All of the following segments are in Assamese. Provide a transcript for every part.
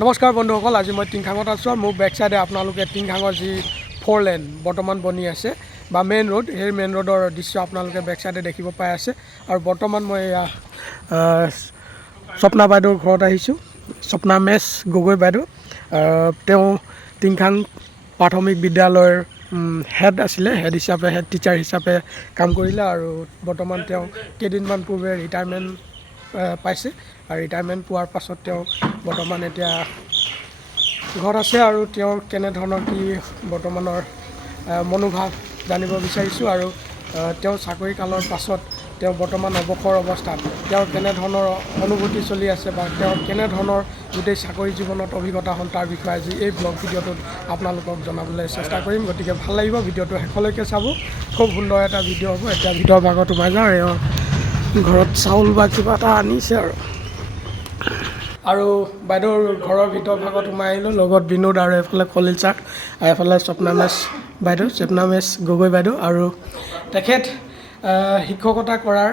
নমস্কাৰ বন্ধুসকল, আজি মই টিংখাঙত আছোঁ। মোৰ বেক চাইডে আপোনালোকে টিংখাঙৰ যি 4 লেন বৰ্তমান বনি আছে বা মেইন ৰোড, সেই মেইন ৰোডৰ দৃশ্য আপোনালোকে বেক চাইডে দেখিব পাই আছে। আৰু বৰ্তমান মই স্বপ্না বাইদেউৰ ঘৰত আহিছোঁ। স্বপ্না মেছ গগৈ বাইদেউ, তেওঁ টিংখাং প্ৰাথমিক বিদ্যালয়ৰ হেড আছিলে, হেড টিচাৰ হিচাপে কাম কৰিলে আৰু বৰ্তমান তেওঁ কেইদিনমান পূৰ্বে ৰিটায়াৰমেণ্ট পাইছে। আৰু ৰিটায়াৰমেণ্ট পোৱাৰ পাছত তেওঁ বৰ্তমান এতিয়া ঘৰত আছে আৰু তেওঁৰ কেনেধৰণৰ কি বৰ্তমানৰ মনোভাৱ জানিব বিচাৰিছোঁ। আৰু তেওঁ চাকৰি কালৰ পাছত তেওঁ বৰ্তমান অৱসৰ অৱস্থাত তেওঁৰ কেনেধৰণৰ অনুভূতি চলি আছে বা তেওঁৰ কেনেধৰণৰ গোটেই চাকৰি জীৱনত অভিজ্ঞতা হ'ল তাৰ বিষয়ে আজি এই ব্লগ ভিডিঅ'টোত আপোনালোকক জনাবলৈ চেষ্টা কৰিম। গতিকে ভাল লাগিব, ভিডিঅ'টো শেষলৈকে চাব। খুব সুন্দৰ এটা ভিডিঅ' হ'ব। এতিয়া ভিতৰৰ ভাগত সোমাই যাওঁ। এওঁ ঘৰত চাউল বা কিবা এটা আনিছে আৰু বাইদেউৰ ঘৰৰ ভিতৰ ভাগত সোমাই আহিলোঁ, লগত বিনোদ আৰু এফালে খলিল ছাৰ আৰু এফালে স্বপ্না মেছ বাইদেউ, স্বপ্না মেছ গগৈ বাইদেউ। আৰু তেখেত শিক্ষকতা কৰাৰ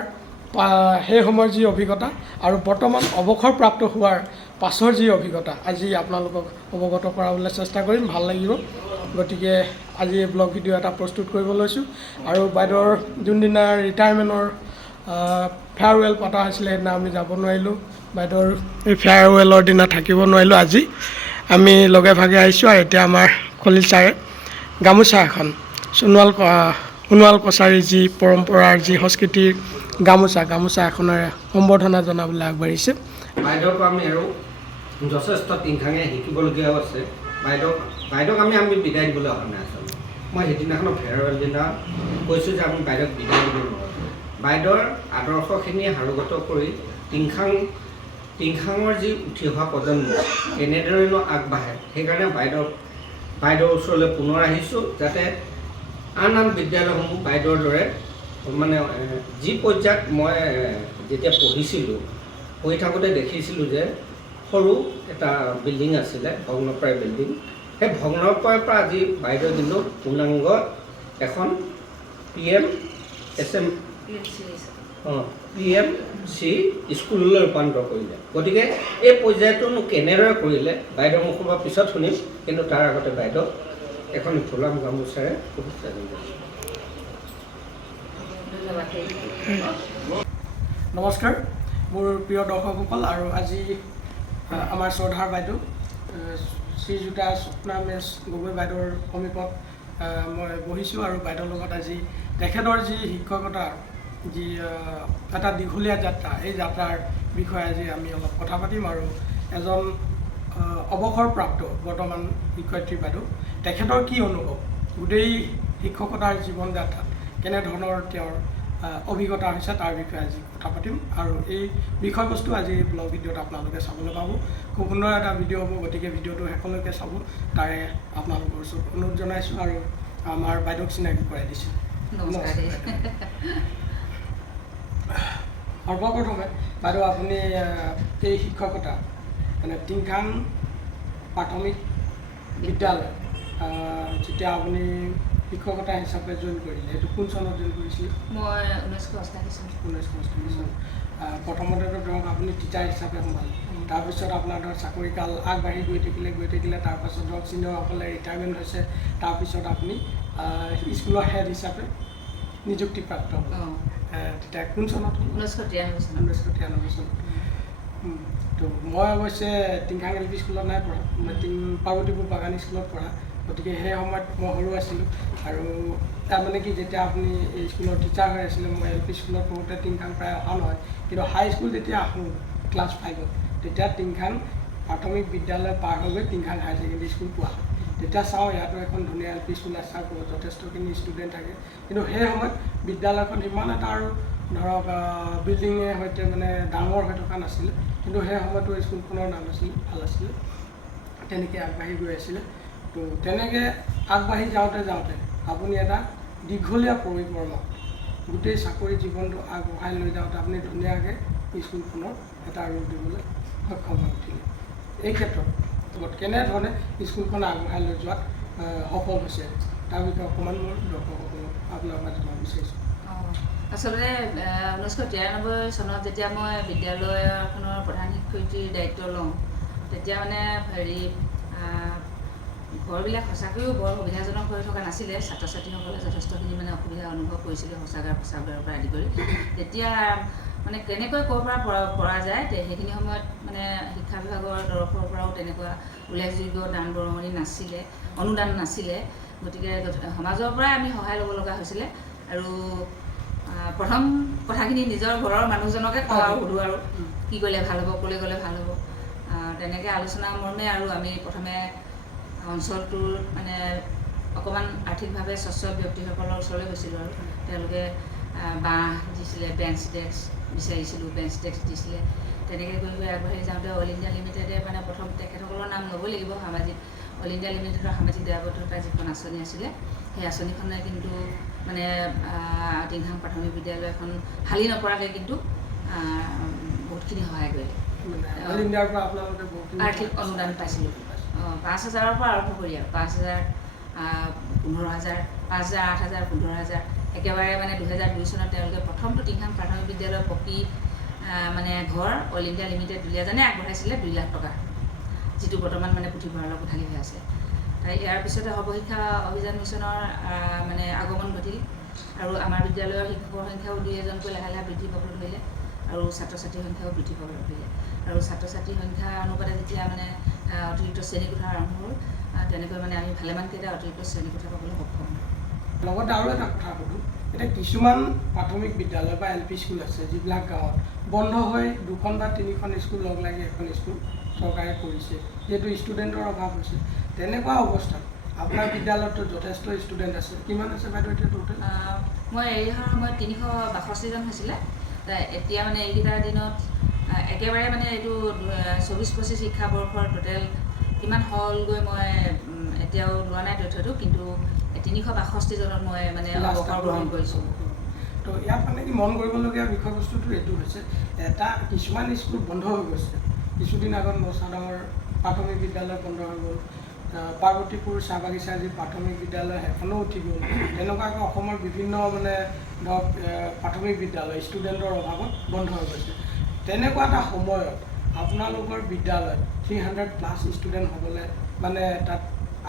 সেই সময়ৰ যি অভিজ্ঞতা আৰু বৰ্তমান অৱসৰপ্ৰাপ্ত হোৱাৰ পাছৰ যি অভিজ্ঞতা আজি আপোনালোকক অৱগত কৰাবলৈ চেষ্টা কৰিম। ভাল লাগিব, গতিকে আজি এই ব্লগ ভিডিঅ' এটা প্ৰস্তুত কৰিব লৈছোঁ। আৰু বাইদেউৰ যোনদিনা ৰিটায়াৰমেণ্টৰ ফেয়াৰৱেল পতা হৈছিলে সেইদিনা আমি যাব নোৱাৰিলোঁ। বাইদেউৰ এই ফেয়াৰৱেলৰ দিনা থাকিব নোৱাৰিলোঁ। আজি আমি লগে ভাগে আহিছোঁ। আৰু এতিয়া আমাৰ খলিল ছাৰে গামোচা এখন সোণোৱাল কছাৰীৰ যি পৰম্পৰাৰ যি সংস্কৃতিৰ গামোচা এখনেৰে সম্বৰ্ধনা জনাবলৈ আগবাঢ়িছে। বাইদেউক আমি আৰু যথেষ্ট টিংখাঙে শিকিবলগীয়াও আছে। বাইদেউক আমি বিদায় দিবলৈ অহা নাই। আচলতে মই সেইদিনাখনৰ ফেয়াৰৱেল দিনা কৈছোঁ যে আমি বাইদেউক বিদায় দিব নোৱাৰোঁ। বাইদেউৰ আদৰ্শখিনি সাৰোগত কৰি টিংখাঙৰ যি উঠি অহা প্ৰজন্ম কেনেদৰেনো আগবাঢ়ে, সেইকাৰণে বাইদেউৰ ওচৰলৈ পুনৰ আহিছোঁ, যাতে আন বিদ্যালয়সমূহ বাইদেউৰ দৰে মানে যি পৰ্যায়ত মই যেতিয়া পঢ়ি থাকোঁতে দেখিছিলোঁ যে সৰু এটা বিল্ডিং আছিলে, ভগ্নপ্ৰায় বিল্ডিং, সেই ভগ্নপ্ৰায়ৰ পৰা আজি বাইদেউ কিন্তু পূৰ্ণাংগ এখন PMC স্কুললৈ ৰূপান্তৰ কৰিলে। গতিকে এই পৰ্যায়টোনো কেনেদৰে কৰিলে বাইদেউৰ মুখৰ পৰা পিছত শুনিম, কিন্তু তাৰ আগতে বাইদেউ এখন ফুলাম গামোচাৰে শুভেচ্ছা জনাইছোঁ। নমস্কাৰ মোৰ প্ৰিয় দৰ্শকসকল। আৰু আজি আমাৰ শ্ৰদ্ধাৰ বাইদেউ শ্ৰীযুতা স্বপ্না মেছ গগৈ বাইদেউৰ সমীপত মই বহিছোঁ। আৰু বাইদেউৰ লগত আজি তেখেতৰ যি শিক্ষকতাৰ যি এটা দীঘলীয়া যাত্ৰা, এই যাত্ৰাৰ বিষয়ে আজি আমি অলপ কথা পাতিম। আৰু এজন অৱসৰপ্ৰাপ্ত বৰ্তমান শিক্ষয়িত্ৰী বাইদেউ, তেখেতৰ কি অনুভৱ, গোটেই শিক্ষকতাৰ জীৱন যাত্ৰাত কেনেধৰণৰ তেওঁৰ অভিজ্ঞতা হৈছে তাৰ বিষয়ে আজি কথা পাতিম। আৰু এই বিষয়বস্তু আজি ব্লগ ভিডিঅ'ত আপোনালোকে চাবলৈ পাব। খুব সুন্দৰ এটা ভিডিঅ' হ'ব, গতিকে ভিডিঅ'টো শেষলৈকে চাব, তাৰে আপোনালোকৰ ওচৰত অনুৰোধ জনাইছোঁ। আৰু আমাৰ বাইদেউক চিনাকি কৰাই দিছোঁ। সৰ্বপ্ৰথমে বাইদেউ, আপুনি এই শিক্ষকতা মানে টিংখাং প্ৰাথমিক বিদ্যালয় যেতিয়া আপুনি শিক্ষকতা হিচাপে জইন কৰিলে, সেইটো কোন চনত জইন কৰিছিলে? মই 1988 চন। প্ৰথমতেতো ধৰক আপুনি টিচাৰ হিচাপে সোমালে, তাৰপিছত আপোনাৰ ধৰক চাকৰি কাল আগবাঢ়ি গৈ থাকিলে তাৰপাছত ধৰক ছিনিয়ৰসকলে ৰিটায়াৰমেণ্ট হৈছে, তাৰপিছত আপুনি স্কুলৰ হেড হিচাপে নিযুক্তিপ্ৰাপ্ত হ'ল। তেতিয়া কোন চনত? 1993 চনত। তো মই অৱশ্যে টিংখাং LP স্কুলত নাই পঢ়া, মই পাৰ্বতীপুৰ বাগান স্কুলত পঢ়া। গতিকে সেই সময়ত মই সৰু আছিলোঁ। আৰু তাৰমানে কি, যেতিয়া আপুনি এই স্কুলৰ টিচাৰ হৈ আছিলে, মই LP স্কুলত পঢ়োঁতে টিংখাং প্ৰায় অহা নহয়। কিন্তু হাই স্কুল যেতিয়া আহোঁ ক্লাছ 5ত, তেতিয়া টিংখাং প্ৰাথমিক বিদ্যালয় পাৰ হৈ গৈ টিংখাং হায়াৰ ছেকেণ্ডেৰী স্কুল পোৱা হয়। তেতিয়া চাওঁ ইয়াতো এখন ধুনীয়া LP স্কুল আছে, যথেষ্টখিনি ষ্টুডেণ্ট থাকে। কিন্তু সেই সময়ত বিদ্যালয়খন ইমান এটা আৰু ধৰক বিল্ডিঙে সৈতে মানে ডাঙৰ হৈ থকা নাছিলে। কিন্তু সেই সময়তো স্কুলখনৰ নাম আছিলে, ভাল আছিলে, তেনেকৈ আগবাঢ়ি গৈ আছিলে। তো তেনেকৈ আগবাঢ়ি যাওঁতে আপুনি এটা দীঘলীয়া পৰিক্ৰমা, গোটেই চাকৰি জীৱনটো আগবঢ়াই লৈ যাওঁতে আপুনি ধুনীয়াকৈ স্কুলখনৰ এটা ৰূপ দিবলৈ সক্ষম হৈ উঠিলে। এই ক্ষেত্ৰত কেনেধৰণে স্কুলখন আগবঢ়াই লৈ যোৱাত সফল হৈছে তাৰ বিষয়ে অকণমান মোৰ দৰ্শকসকলক আপোনাৰ পৰা জনাব বিচাৰিছোঁ। আচলতে 1993 চনত যেতিয়া মই বিদ্যালয়খনৰ প্ৰধান শিক্ষয়িত্ৰীৰ দায়িত্ব লওঁ, তেতিয়া মানে হেৰি ঘৰবিলাক সঁচাকৈও বৰ সুবিধাজনক হৈ থকা নাছিলে। ছাত্ৰ ছাত্ৰীসকলে যথেষ্টখিনি মানে অসুবিধা অনুভৱ কৰিছিলে শৌচাগাৰ প্ৰস্ৰাৱগাৰৰ পৰা আদি কৰি। তেতিয়া মানে কেনেকৈ ক'ৰ পৰা যায় সেইখিনি সময়ত মানে শিক্ষা বিভাগৰ তৰফৰ পৰাও তেনেকুৱা উল্লেখযোগ্য দান বৰঙণি নাছিলে, অনুদান নাছিলে। গতিকে সমাজৰ পৰাই আমি সহায় ল'ব লগা হৈছিলে। আৰু প্ৰথম কথাখিনি নিজৰ ঘৰৰ মানুহজনকে কওঁ আৰু সুধোঁ আৰু কি কৰিলে ভাল হ'ব, ক'লৈ গ'লে ভাল হ'ব। তেনেকৈ আলোচনা মৰ্মে আৰু আমি প্ৰথমে অঞ্চলটোৰ মানে অকণমান আৰ্থিকভাৱে স্বচ্ছল ব্যক্তিসকলৰ ওচৰলৈ গৈছিলোঁ আৰু তেওঁলোকে বাঁহ দিছিলে, বেঞ্চ ডেস্ক বিচাৰিছিলোঁ, বেঞ্চ ডেস্ক দিছিলে। তেনেকৈ কৰি আগবাঢ়ি যাওঁতে অল ইণ্ডিয়া লিমিটেডে মানে প্ৰথম তেখেতসকলৰ নাম ল'বই লাগিব। অল ইণ্ডিয়া লিমিটেডৰ সামাজিক দায়বদ্ধতা যিখন আঁচনি আছিলে, সেই আঁচনিখনে কিন্তু মানে টিংখাং প্ৰাথমিক বিদ্যালয়খন খালী নপৰাকৈ কিন্তু বহুতখিনি সহায় কৰিলে। অল ইণ্ডিয়াৰ পৰা আপোনালোকে আৰ্থিক অনুদান পাইছিলোঁ। 5,000ৰ পৰা আৰম্ভ কৰি আৰু 5,000, 15,000, 5,000, 8,000, 15,000 একেবাৰে মানে 2002 চনত তেওঁলোকে প্ৰথমটো টিংখাং প্ৰাথমিক বিদ্যালয়ৰ পকী মানে ঘৰ অল ইণ্ডিয়া লিমিটেড দুলীয়াজানে আগবঢ়াইছিলে 2 লাখ টকা, যিটো বৰ্তমান মানে পুথিভঁৰালৰ কোঠালি হৈ আছে। ইয়াৰ পিছতে সৰ্বশিক্ষা অভিযান মিছনৰ মানে আগমন ঘটিল আৰু আমাৰ বিদ্যালয়ৰ শিক্ষকৰ সংখ্যাও 2-এজনকৈ লাহে লাহে বৃদ্ধি পাবলৈ ধৰিলে আৰু ছাত্ৰ ছাত্ৰীৰ সংখ্যাও বৃদ্ধি পাবলৈ ধৰিলে। আৰু ছাত্ৰ ছাত্ৰীৰ সংখ্যা অনুপাতে যেতিয়া মানে অতিৰিক্ত শ্ৰেণীকোঠা আৰম্ভ হ'ল, তেনেকৈ মানে আমি ভালেমানকেইটা অতিৰিক্ত শ্ৰেণীকোঠা পাবলৈ সক্ষম হ'লোঁ। লগতে আৰু এটা কথা সুধোঁ, এতিয়া কিছুমান প্ৰাথমিক বিদ্যালয় বা LP স্কুল আছে যিবিলাক গাঁৱত বন্ধ হৈ 2খন বা 3খন স্কুল লগ লাগি এখন স্কুল চৰকাৰে কৰিছে, যিহেতু ষ্টুডেণ্টৰ অভাৱ হৈছে। তেনেকুৱা অৱস্থাত আপোনাৰ বিদ্যালয়তো যথেষ্ট ষ্টুডেণ্ট আছে, কিমান আছে বাইদেউ এতিয়া টোটেল? মই এৰি অহাৰ সময়ত 362জন হৈছিলে। এতিয়া মানে এইকেইটা দিনত একেবাৰে মানে এইটো 24-25 শিক্ষাবৰ্ষৰ টোটেল কিমান হ'লগৈ মই এতিয়াও লোৱা নাই তথ্যটো, কিন্তু 362জনত মই মানে অংশগ্ৰহণ কৰিছোঁ। তো ইয়াত মানে কি মন কৰিবলগীয়া বিষয়বস্তুটো এইটো হৈছে, কিছুমান স্কুল বন্ধ হৈ গৈছে। কিছুদিন আগত মৌচাদামৰ প্ৰাথমিক বিদ্যালয় বন্ধ হৈ গ'ল, পাৰ্বতীপুৰ চাহ বাগিচাৰ যি প্ৰাথমিক বিদ্যালয় সেইখনো উঠি গ'ল। তেনেকুৱাকৈ অসমৰ বিভিন্ন মানে ধৰক প্ৰাথমিক বিদ্যালয় ষ্টুডেণ্টৰ অভাৱত বন্ধ হৈ গৈছে। তেনেকুৱা এটা সময়ত আপোনালোকৰ বিদ্যালয়ত 300+ ষ্টুডেণ্ট হ'বলৈ মানে তাত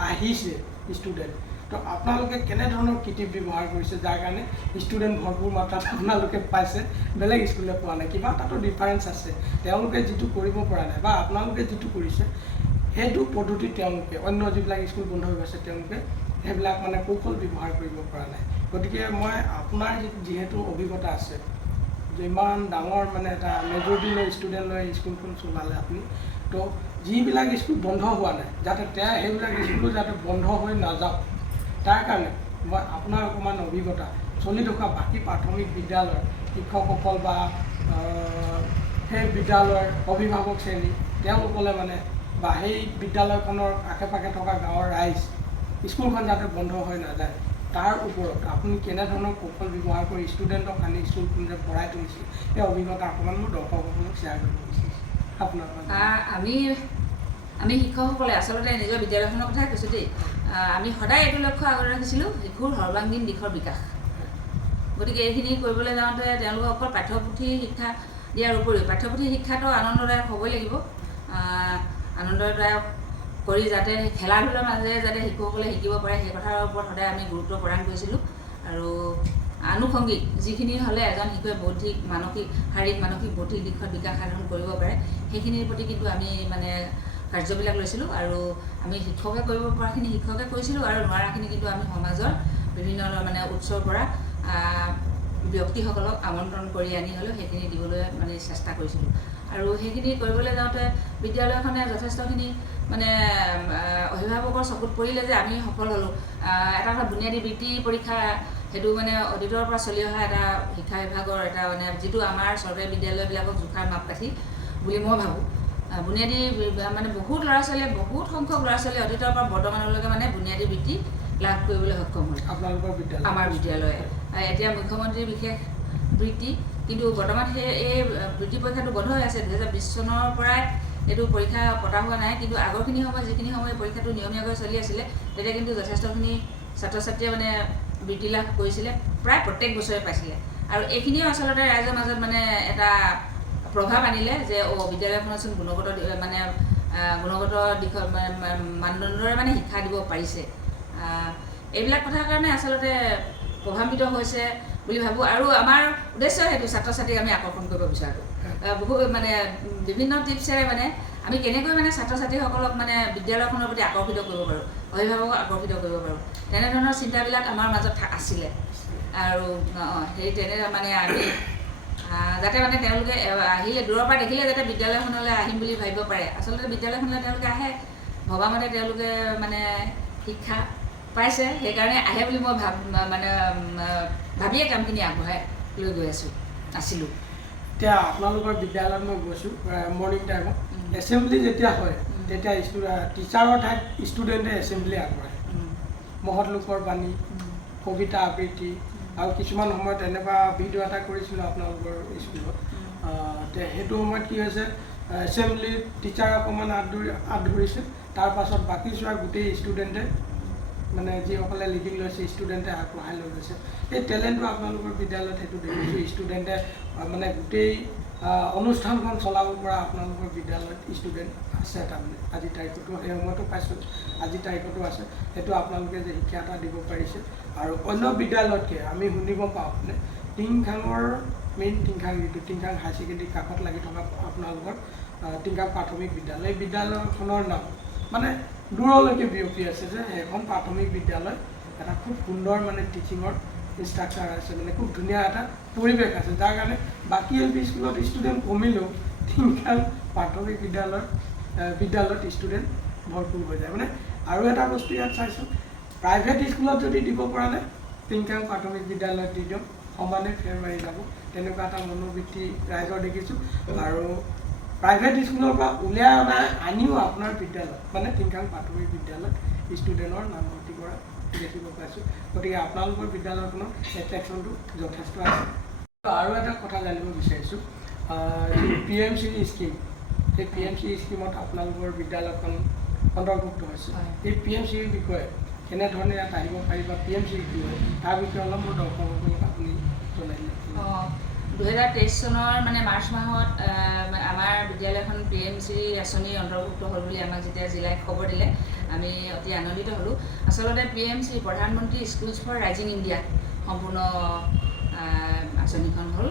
আহিছে ষ্টুডেণ্ট, তো আপোনালোকে কেনেধৰণৰ কিটিপ ব্যৱহাৰ কৰিছে যাৰ কাৰণে ষ্টুডেণ্ট ভৰপূৰ মাত্ৰাত আপোনালোকে পাইছে, বেলেগ স্কুলে পোৱা নাই? কিবা এটাতো ডিফাৰেঞ্চ আছে, তেওঁলোকে যিটো কৰিব পৰা নাই বা আপোনালোকে যিটো কৰিছে সেইটো পদ্ধতি তেওঁলোকে অন্য যিবিলাক স্কুল বন্ধ হৈ গৈছে তেওঁলোকে সেইবিলাক মানে কৌশল ব্যৱহাৰ কৰিব পৰা নাই। গতিকে মই আপোনাৰ যিহেতু অভিজ্ঞতা আছে, ইমান ডাঙৰ মানে এটা মেজৰিটি লৈ ষ্টুডেণ্ট লৈ স্কুলখন চলালে আপুনি, তো যিবিলাক স্কুল বন্ধ হোৱা নাই যাতে সেইবিলাক স্কুলো যাতে বন্ধ হৈ নাযাওক, তাৰ কাৰণে মই আপোনাৰ অকণমান অভিজ্ঞতা চলি থকা বাকী প্ৰাথমিক বিদ্যালয়ৰ শিক্ষকসকল বা সেই বিদ্যালয়ৰ অভিভাৱক শ্ৰেণী তেওঁলোকলে মানে বা সেই বিদ্যালয়খনৰ আশে পাশে থকা গাঁৱৰ ৰাইজ স্কুলখন যাতে বন্ধ হৈ নাযায় তাৰ ওপৰত আপুনি কেনেধৰণৰ কৌশল ব্যৱহাৰ কৰি ষ্টুডেণ্টক আনি স্কুলখন যে পঢ়াই তুলিছে, সেই অভিজ্ঞতা অকণমান মোৰ দৰ্শকসকলক শ্বেয়াৰ কৰিব বিচাৰিছোঁ আপোনাৰ। আমি শিক্ষকসকলে আচলতে নিজৰ বিদ্যালয়খনৰ কথাই কৈছোঁ দেই, আমি সদায় এইটো লক্ষ্য আগত ৰাখিছিলোঁ শিশুৰ সৰ্বাংগীন দিশৰ বিকাশ। গতিকে এইখিনি কৰিবলৈ যাওঁতে তেওঁলোকক অকল পাঠ্যপুথি শিক্ষা দিয়াৰ উপৰিও পাঠ্যপুথি শিক্ষাটো আনন্দদায়ক হ'বই লাগিব। আনন্দদায়ক কৰি যাতে খেলা ধূলাৰ মাজেৰে যাতে শিশুসকলে শিকিব পাৰে সেই কথাৰ ওপৰত সদায় আমি গুৰুত্ব প্ৰদান কৰিছিলোঁ। আৰু আনুষংগিক যিখিনি হ'লে এজন শিশুৱে বৌদ্ধিক, মানসিক, শাৰীৰিক, মানসিক, বৌদ্ধিক দিশত বিকাশ সাধন কৰিব পাৰে সেইখিনিৰ প্ৰতি কিন্তু আমি মানে কাৰ্যবিলাক লৈছিলোঁ। আৰু আমি শিক্ষকে কৰিব পৰাখিনি শিক্ষকে কৰিছিলোঁ আৰু নোৱাৰাখিনি কিন্তু আমি সমাজৰ বিভিন্ন মানে উৎসৰ পৰা ব্যক্তিসকলক আমন্ত্ৰণ কৰি আনি হ'লেও সেইখিনি দিবলৈ মানে চেষ্টা কৰিছিলোঁ। আৰু সেইখিনি কৰিবলৈ যাওঁতে বিদ্যালয়খনে যথেষ্টখিনি মানে অভিভাৱকৰ চকুত পৰিলে যে আমি সফল হ'লোঁ। এটা বুনিয়াদী বৃত্তি পৰীক্ষা, সেইটো মানে অতীতৰ পৰা চলি অহা এটা শিক্ষা বিভাগৰ এটা মানে যিটো আমাৰ চৰকাৰী বিদ্যালয়বিলাকক জোখাৰ মাপকাঠি বুলি মই ভাবোঁ। বুনিয়াদী মানে বহুত ল'ৰা ছোৱালীয়ে, বহুত সংখ্যক ল'ৰা ছোৱালীয়ে অতীতৰ পৰা বৰ্তমানলৈকে মানে বুনিয়াদী বৃত্তি লাভ কৰিবলৈ সক্ষম হ'ল আপোনালোকৰ বিদ্যালয়, আমাৰ বিদ্যালয়ে। এতিয়া মুখ্যমন্ত্ৰীৰ বিশেষ বৃত্তি, কিন্তু বৰ্তমান এই বৃত্তি পৰীক্ষাটো বন্ধ হৈ আছে। 2020 চনৰ পৰাই এইটো পৰীক্ষা পতা হোৱা নাই, কিন্তু আগৰখিনি সময় যিখিনি সময় পৰীক্ষাটো নিয়মীয়াকৈ চলি আছিলে তেতিয়া কিন্তু যথেষ্টখিনি ছাত্ৰ ছাত্ৰীয়ে মানে বৃত্তি লাভ কৰিছিলে, প্ৰায় প্ৰত্যেক বছৰে পাইছিলে। আৰু এইখিনিও আচলতে ৰাইজৰ মাজত মানে এটা প্ৰভাৱ আনিলে যে বিদ্যালয়খনতচোন গুণগত মানে গুণগত দিশ মানদণ্ডৰে মানে শিক্ষা দিব পাৰিছে। এইবিলাক কথাৰ কাৰণে আচলতে প্ৰভাৱিত হৈছে বুলি ভাবোঁ। আৰু আমাৰ উদ্দেশ্য সেইটো ছাত্ৰ ছাত্ৰীক আমি আকৰ্ষণ কৰিব বিচাৰোঁ। বহু মানে বিভিন্ন টিপছেৰে মানে আমি কেনেকৈ মানে ছাত্ৰ ছাত্ৰীসকলক মানে বিদ্যালয়খনৰ প্ৰতি আকৰ্ষিত কৰিব পাৰোঁ, অভিভাৱকক আকৰ্ষিত কৰিব পাৰোঁ, তেনেধৰণৰ চিন্তাবিলাক আমাৰ মাজত আছিলে। আৰু সেই তেনে মানে আমি যাতে মানে তেওঁলোকে আহিলে দূৰৰ পৰা দেখিলে যাতে বিদ্যালয়খনলৈ আহিম বুলি ভাবিব পাৰে। আচলতে বিদ্যালয়খনলৈ তেওঁলোকে আহে, ভবামতে তেওঁলোকে মানে শিক্ষা পাইছে, সেইকাৰণে আহে বুলি মই ভাবিয়ে কামখিনি আগবঢ়াই লৈ গৈ আছিলোঁ। এতিয়া আপোনালোকৰ বিদ্যালয়ত মই গৈছোঁ মৰ্ণিং টাইমত, এছেম্বলি যেতিয়া হয় তেতিয়া টিচাৰৰ ঠাইত ষ্টুডেণ্টে এছেম্বলি আগবঢ়ায়, মহৎ লোকৰ বাণী, কবিতা আবৃত্তি, আৰু কিছুমান সময়ত এনেকুৱা ভিডিঅ' এটা কৰিছিলোঁ আপোনালোকৰ স্কুলত। সেইটো সময়ত কি হৈছে, এছেম্বলিত টিচাৰ অকণমান হাত ধৰিছে, তাৰ পাছত বাকী চোৱা গোটেই ষ্টুডেণ্টে মানে যিসকলে লিডিং লৈছে ষ্টুডেণ্টে আগবঢ়াই লৈ গৈছে। এই টেলেণ্টটো আপোনালোকৰ বিদ্যালয়ত সেইটো দেখিছোঁ, ষ্টুডেণ্টে মানে গোটেই অনুষ্ঠানখন চলাব পৰা আপোনালোকৰ বিদ্যালয়ত ষ্টুডেণ্ট আছে। তাৰমানে আজিৰ তাৰিখতো সেই সময়তো পাইছোঁ, আজিৰ তাৰিখতো আছে। সেইটো আপোনালোকে যে শিক্ষা এটা দিব পাৰিছে। আৰু অন্য বিদ্যালয়তকৈ আমি শুনিব পাওঁ মানে টিংখাঙৰ মেইন টিংখাং যিটো টিংখাং হায়াৰ ছেকেণ্ডেৰী কাষত লাগি থকা আপোনালোকৰ টিংখাং প্ৰাথমিক বিদ্যালয়, এই বিদ্যালয়খনৰ নাম মানে দূৰলৈকে বিয়পি আছে যে এখন প্ৰাথমিক বিদ্যালয় এটা খুব সুন্দৰ মানে টিচিঙৰ ইনষ্ট্ৰাকচাৰ আছে, মানে খুব ধুনীয়া এটা পৰিৱেশ আছে, যাৰ কাৰণে বাকী এল পি স্কুলত ষ্টুডেণ্ট কমিলেও টিংখাং প্ৰাথমিক বিদ্যালয়ত ষ্টুডেণ্ট ভৰপূৰ হৈ যায়। মানে আৰু এটা বস্তু ইয়াত চাইছোঁ, প্ৰাইভেট স্কুলত যদি দিব পৰা নাই টিংখাং প্ৰাথমিক বিদ্যালয়ত দি দিয়ক, সমানে ফেৰ মাৰি যাব, তেনেকুৱা এটা মনোবৃত্তি ৰাইজৰ দেখিছোঁ। আৰু প্ৰাইভেট স্কুলৰ পৰা উলিয়াই আনিও আপোনাৰ বিদ্যালয় মানে টিংখাং প্ৰাথমিক বিদ্যালয়ত ষ্টুডেণ্টৰ নামভৰ্তি কৰা দেখিব পাইছোঁ। গতিকে আপোনালোকৰ বিদ্যালয়খনৰ এট্ৰেকশ্যনটো যথেষ্ট আছে। আৰু এটা কথা জানিব বিচাৰিছোঁ, PMC স্কিম, সেই PMC স্কিমত আপোনালোকৰ বিদ্যালয়খন অন্তৰ্ভুক্ত হৈছে। এই PMCৰ বিষয়ে কেনেধৰণে ইয়াত আহিব পাৰিবা, PMC কি হয় তাৰ বিষয়ে অলপ মোৰ দৰ্শকসকলক আপুনি জনাই দিলে। 2023 চনৰ মানে মাৰ্চ মাহত আমাৰ বিদ্যালয়খন PMC আঁচনিৰ অন্তৰ্ভুক্ত হ'ল বুলি আমাক যেতিয়া জিলাই খবৰ দিলে আমি অতি আনন্দিত হ'লোঁ। আচলতে PMC প্ৰধানমন্ত্ৰী স্কুলছ ফৰ ৰাইজিং ইণ্ডিয়া সম্পূৰ্ণ আঁচনিখন হ'ল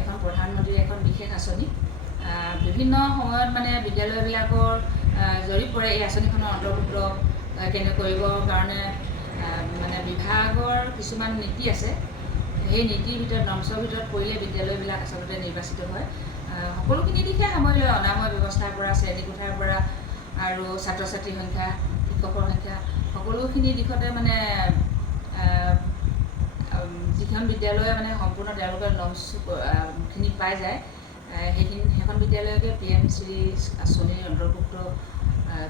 এখন প্ৰধানমন্ত্ৰীৰ এখন বিশেষ আঁচনি। বিভিন্ন সময়ত মানে বিদ্যালয়বিলাকৰ জৰীপ কৰে এই আঁচনিখনৰ অন্তৰ্ভুক্ত কেনে কৰিবৰ কাৰণে মানে বিভাগৰ কিছুমান নীতি আছে, সেই নীতিৰ ভিতৰত নমছৰ ভিতৰত পৰিলে বিদ্যালয়বিলাক আচলতে নিৰ্বাচিত হয়। সকলোখিনি দিশে সামৰি লয়, অনাময় ব্যৱস্থাৰ পৰা, শ্ৰেণীকোঠাৰ পৰা আৰু ছাত্ৰ ছাত্ৰীৰ সংখ্যা, শিক্ষকৰ সংখ্যা, সকলোখিনি দিশতে মানে যিখন বিদ্যালয়ে মানে সম্পূৰ্ণ তেওঁলোকে নমছখিনি পাই যায়, সেইখন বিদ্যালয়কে PMC আঁচনিৰ অন্তৰ্ভুক্ত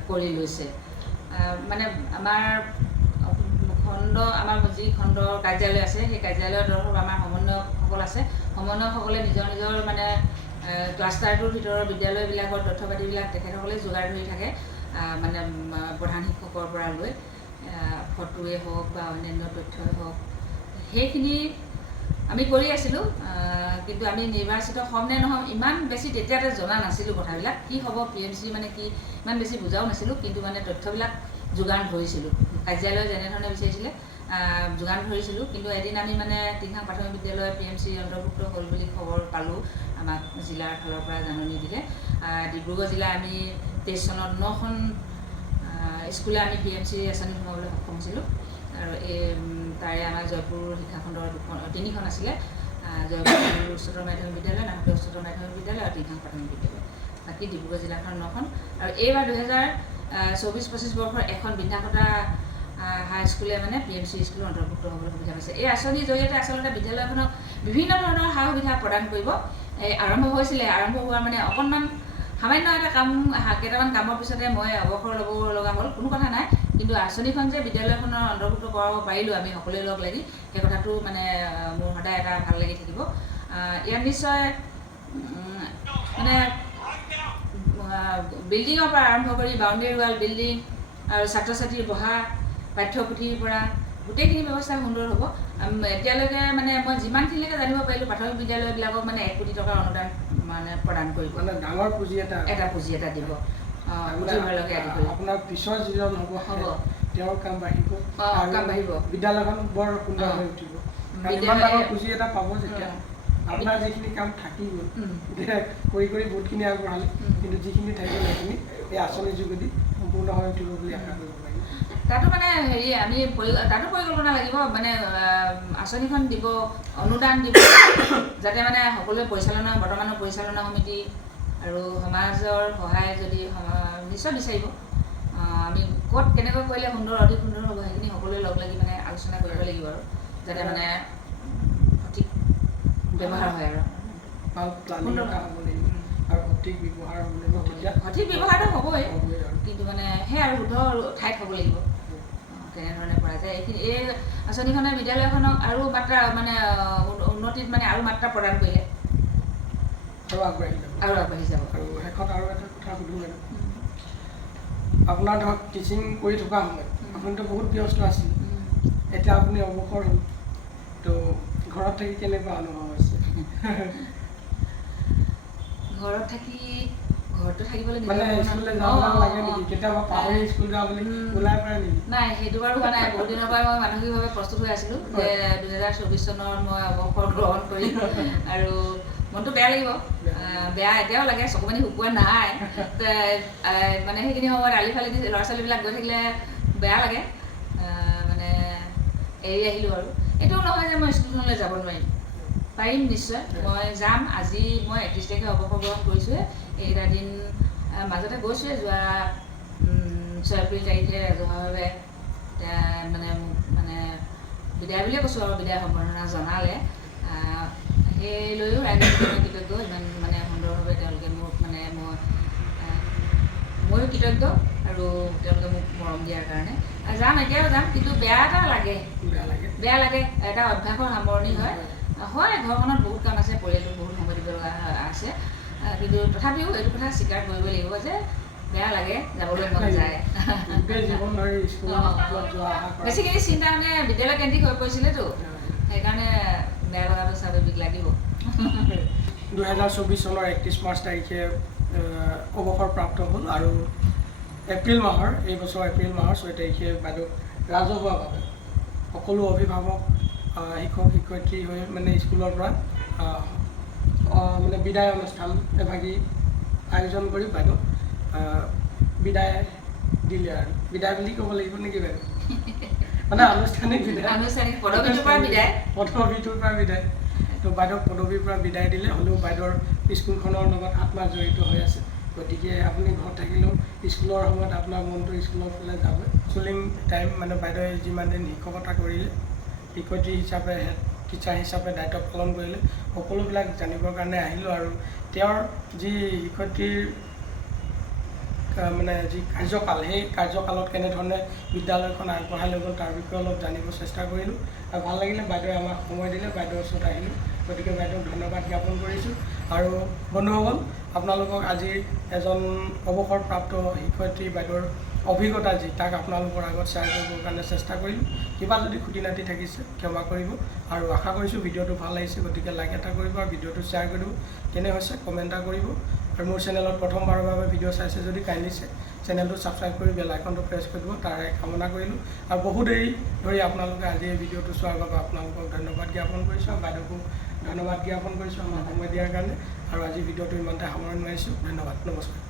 কৰি লৈছে। মানে আমাৰ যি খণ্ড কাৰ্যালয় আছে সেই কাৰ্যালয়ৰ ধৰক আমাৰ সমন্বয়কসকল আছে, সমন্বয়কসকলে নিজৰ নিজৰ মানে ক্লাষ্টাৰটোৰ ভিতৰৰ বিদ্যালয়বিলাকৰ তথ্য পাতিবিলাক তেখেতসকলে যোগাৰ ধৰি থাকে, মানে প্ৰধান শিক্ষকৰ পৰা লৈ ফটোৱে হওক বা অন্যান্য তথ্যই হওক, সেইখিনি আমি কৰি আছিলোঁ। কিন্তু আমি নিৰ্বাচিত হ'ম নে নহ'ম ইমান বেছি তেতিয়াতে জনা নাছিলোঁ, কথাবিলাক কি হ'ব PMC মানে কি ইমান বেছি বুজাও নাছিলোঁ, কিন্তু মানে তথ্যবিলাক যোগান ধৰিছিলোঁ, কাৰ্যালয়ে যেনেধৰণে বিচাৰিছিলে যোগান ধৰিছিলোঁ। কিন্তু এদিন আমি মানে টিংখাং প্ৰাথমিক বিদ্যালয় PMC অন্তৰ্ভুক্ত হ'ল বুলি খবৰ পালোঁ, আমাক জিলাৰ ফালৰ পৰা জাননী দিলে। ডিব্ৰুগড় জিলা আমি 23 চনত 9খন স্কুলে আমি PMC আঁচনি সোমাবলৈ সক্ষম হৈছিলোঁ। আৰু তাৰে আমাৰ জয়পুৰ শিক্ষাখণ্ডৰ 3খন আছিলে, জয়পুৰ উচ্চতৰ মাধ্যমিক বিদ্যালয়, নাহৰকটীয়া উচ্চতৰ মাধ্যমিক বিদ্যালয় আৰু টিংখাং প্ৰাথমিক বিদ্যালয়, বাকী ডিব্ৰুগড় জিলাখনৰ 9খন। আৰু এইবাৰ 2024-25 বৰ্ষৰ এখন বিন্ধ্যাকটা হাইস্কুলে মানে PMC স্কুলৰ অন্তৰ্ভুক্ত হ'বলৈ সুবিধা পাইছে। এই আঁচনিৰ জৰিয়তে আচলতে বিদ্যালয়খনক বিভিন্ন ধৰণৰ সা সুবিধা প্ৰদান কৰিব। আৰম্ভ হৈছিলে, আৰম্ভ হোৱাৰ মানে অকণমান সামান্য এটা কেইটামান কামৰ পিছতে মই অৱসৰ ল'ব লগা হ'ল, কোনো কথা নাই। কিন্তু আঁচনিখন যে বিদ্যালয়খনৰ অন্তৰ্ভুক্ত কৰাব পাৰিলোঁ আমি সকলোৱে লগ লাগি, সেই কথাটো মানে মোৰ সদায় এটা ভাল লাগি থাকিব। ইয়াত নিশ্চয় মানে বিল্ডিঙৰ পৰা আৰম্ভ কৰি বাউণ্ডেৰী ৱাল, বিল্ডিং আৰু ছাত্ৰ ছাত্ৰীৰ বহা, পাঠ্যপুথিৰ পৰা গোটেইখিনি ব্যৱস্থা সুন্দৰ হ'ব। এতিয়ালৈকে মানে মই যিমানখিনিলৈকে জানিব পাৰিলোঁ প্ৰাথমিক বিদ্যালয়বিলাকক মানে 1 কোটি টকাৰ অনুদান মানে প্ৰদান কৰিব, মানে ডাঙৰ পুঁজি এটা পুঁজি এটা দিব। পুথিভঁৰালকে আদি কৰি আপোনাৰ পিছৰ যিজন হ'ব তেওঁৰ কাম বাঢ়িব কাম বাঢ়িব। বিদ্যালয়খন বৰ সুন্দৰ হৈ উঠিব কাৰণ ইমান ডাঙৰ পুঁজি এটা পাব যেতিয়া আপোনাৰ যিখিনি কাম থাকি গ'ল এতিয়া কৰি বহুতখিনি আগবঢ়ালে কিন্তু যিখিনি থাকিল সেইখিনি এই আঁচনিৰ যোগেদি সম্পূৰ্ণ হৈ উঠিব বুলি আশা কৰিব পাৰি তাতো মানে হেৰি আমি তাতো পৰিকল্পনা লাগিব মানে আঁচনিখন দিব অনুদান দিব যাতে মানে সকলোৱে বৰ্তমানৰ পৰিচালনা সমিতি আৰু সমাজৰ সহায় যদি নিশ্চয় বিচাৰিব আমি ক'ত কেনেকৈ কৰিলে অধিক সুন্দৰ হ'ব সেইখিনি সকলোৱে লগ লাগি মানে আলোচনা কৰিব লাগিব আৰু যাতে মানে সঠিক ব্যৱহাৰ হয় আৰু ভাল প্লানিং এটা হ'ব লাগিব আৰু সঠিক ব্যৱহাৰ হ'ব লাগিব তেতিয়া সঠিক ব্যৱহাৰটো হ'বই কিন্তু মানে সেই আৰু শুদ্ধ ঠাইত হ'ব লাগিব কেনেধৰণে পৰা যায় এইখিনি এই আঁচনিখনে বিদ্যালয়খনক আৰু মাত্ৰা মানে উন্নতিত মানে আৰু মাত্ৰা প্ৰদান কৰিলে আৰু আগবাঢ়ি যাব আৰু শেষত আৰু এটা কথা সুধো বাইদেউ আপোনাৰ ধৰক টিচিং কৰি থকা সময়ত আপুনিতো বহুত ব্যস্ত আছিল এতিয়া আপুনি অৱসৰ হ'ল তো ঘৰত থাকি কেনেকুৱা অনুভৱ হৈছে ঘৰতো থাকিবলৈ মানে স্কুললৈ যাব লাগে নেকি কেতিয়াবা পাহৰি স্কুল যাওঁ বুলি ওলাই পৰে নেকি নাই সেইটো বাৰু হোৱা নাই বহুত দিনৰ পৰা মই মানসিকভাৱে প্ৰস্তুত হৈ আছিলোঁ যে 2024 চনৰ মই অৱসৰ গ্ৰহণ কৰিম আৰু মনটো বেয়া লাগিব বেয়া এতিয়াও লাগে চকুপানী শুকোৱা নাই মানে সেইখিনি সময়ত আলি ফালি দি ল'ৰা ছোৱালীবিলাক গৈ থাকিলে বেয়া লাগে মানে এৰি আহিলোঁ আৰু এইটোও নহয় যে মই স্কুলখনলৈ যাব নোৱাৰিম পাৰিম নিশ্চয় মই যাম আজি মই 31 তাৰিখে অৱসৰ গ্ৰহণ কৰিছোঁহে এইকেইটা দিন মাজতে গৈছোঁহে যোৱা 6 এপ্ৰিল তাৰিখে ৰাজহুৱাভাৱে মানে বিদায় বুলিয়ে কৈছোঁ আৰু বিদায় সম্বৰ্ধনা জনালে সেই লৈও ৰাইজৰ কৃতজ্ঞ ইমান মানে সুন্দৰভাৱে তেওঁলোকে মোক মানে ময়ো কৃতজ্ঞ আৰু তেওঁলোকে মোক মৰম দিয়াৰ কাৰণে যাম এতিয়াও যাম কিন্তু বেয়া লাগে এটা অভ্যাসৰ সামৰণি হয় ঘৰখনত বহুত কাম আছে পৰিয়ালটোত বহুত সময় দিব লগা আছে কিন্তু তথাপিও এইটো কথা স্বীকাৰ কৰিব লাগিব যে বেয়া লাগে যাবলৈ মন যায় বেছিখিনি চিন্তা মানে বিদ্যালয় কেন্দ্ৰিক হৈ পৰিছিলেতো সেইকাৰণে বেয়া লগাটো স্বাভাৱিক লাগিব 2024 চনৰ 31 মাৰ্চ তাৰিখে অৱসৰ প্ৰাপ্ত হ'ল আৰু এই বছৰ এপ্ৰিল মাহৰ 6 তাৰিখে বাইদেউ ৰাজহুৱাভাৱে সকলো অভিভাৱক শিক্ষক শিক্ষয়িত্ৰী হৈ মানে স্কুলৰ পৰা মানে বিদায় অনুষ্ঠান এভাগি আয়োজন কৰি বাইদেউ বিদায় দিলে আৰু বিদায় বুলি ক'ব লাগিব নেকি বাইদেউ মানে আনুষ্ঠানিক পদবীটোৰ পৰা বিদায় তো বাইদেউ পদবীৰ পৰা বিদায় দিলে হ'লেও বাইদেউৰ স্কুলখনৰ লগত আত্মা জড়িত হৈ আছে গতিকে আপুনি ঘৰত থাকিলেও স্কুলৰ সময়ত আপোনাৰ মনটো স্কুলৰ ফালে যাব স্কুলিং টাইম মানে বাইদেৱে যিমান দিন শিক্ষকতা কৰিলে শিক্ষয়িত্ৰী হিচাপে হেড টিচাৰ হিচাপে দায়িত্ব পালন কৰিলে সকলোবিলাক জানিবৰ কাৰণে আহিলোঁ আৰু তেওঁৰ যি শিক্ষয়িত্ৰীৰ মানে যি কাৰ্যকাল সেই কাৰ্যকালত কেনেধৰণে বিদ্যালয়খন আগবঢ়াই লৈ গ'ল তাৰ বিষয়ে অলপ জানিব চেষ্টা কৰিলোঁ আৰু ভাল লাগিলে বাইদেৱে আমাক সময় দিলে বাইদেউৰ ওচৰত আহিলোঁ গতিকে বাইদেউক ধন্যবাদ জ্ঞাপন কৰিছোঁ আৰু বন্ধুসকল আপোনালোকক আজিৰ এজন অৱসৰপ্ৰাপ্ত শিক্ষয়িত্ৰী বাইদেউৰ অভিজ্ঞতা যি তাক আপোনালোকৰ আগত শ্বেয়াৰ কৰিবৰ কাৰণে চেষ্টা কৰিলোঁ কিবা যদি খুটি নাটি থাকিছে ক্ষমা কৰিব আৰু আশা কৰিছোঁ ভিডিঅ'টো ভাল লাগিছে গতিকে লাইক এটা কৰিব আৰু ভিডিঅ'টো শ্বেয়াৰ কৰিব কেনে হৈছে কমেণ্ট এটা কৰিব আৰু মোৰ চেনেলত প্ৰথমবাৰৰ বাবে ভিডিঅ' চাইছে যদি কাইণ্ডলি চেনেলটো ছাবস্ক্ৰাইব কৰি বেল আইকনটো প্ৰেছ কৰি দিব তাৰে কামনা কৰিলোঁ আৰু বহু দেৰি ধৰি আপোনালোকে আজি এই ভিডিঅ'টো চোৱাৰ বাবে আপোনালোকক ধন্যবাদ জ্ঞাপন কৰিছোঁ আৰু বাইদেউকো ধন্যবাদ জ্ঞাপন কৰিছোঁ আমাক সময় দিয়াৰ কাৰণে আৰু আজি ভিডিঅ'টো ইমানতে সামৰণি মাৰিছোঁ ধন্যবাদ নমস্কাৰ